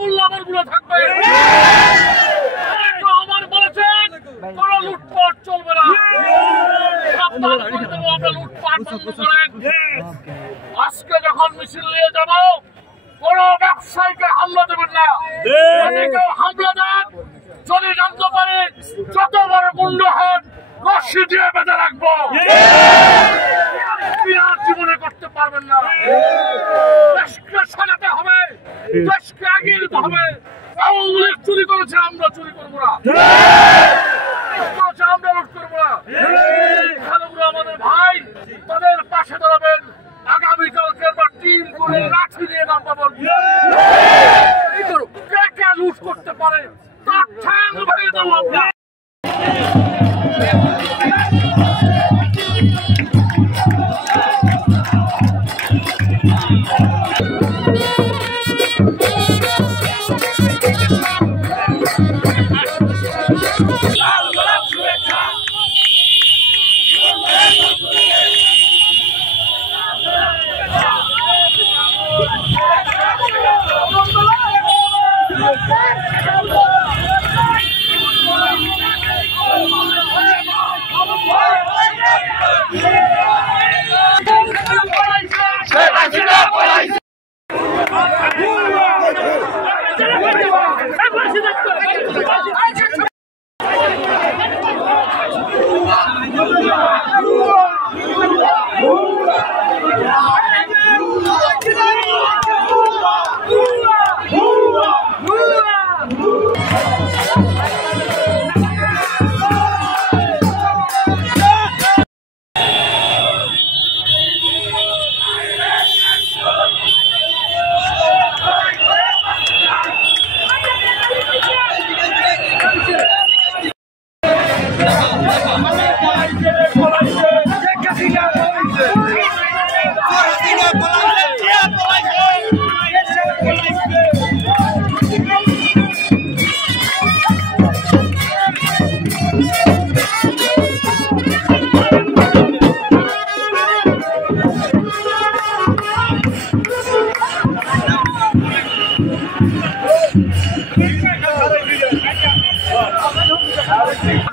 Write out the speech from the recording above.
আমলগুলো থাকবে। আমার বলেছেন কোন লুটপাট চলবে না। আমরা লুটপাট বন্ধ করেন। আজকে যখন মিছিল নিয়ে যাব কোন ব্যবসায়ীকে হামলা দেবেন না। যদি কেউ হামলা দেন, যদি জানতে পারে যত বড় গুন্ড হন রশি দিয়ে বেঁধে রাখবো। জীবনে করতে পারবেন না। দেশকে সাজাতে হবে, দেশকে এগিয়ে নিতে হবে। আওয়ামী লীগ চুরি করেছে, আমরা চুরি করবো না। আমরা লুট করবো না। খেলাগুলো আমাদের ভাই, তাদের পাশে দাঁড়াবেন। আগামীকালকে টিম করে লাঠি নিয়ে নামবা বলবো। কে কে লুট করতে পারে তার ঠ্যাং ভেঙে দেবো আমরা।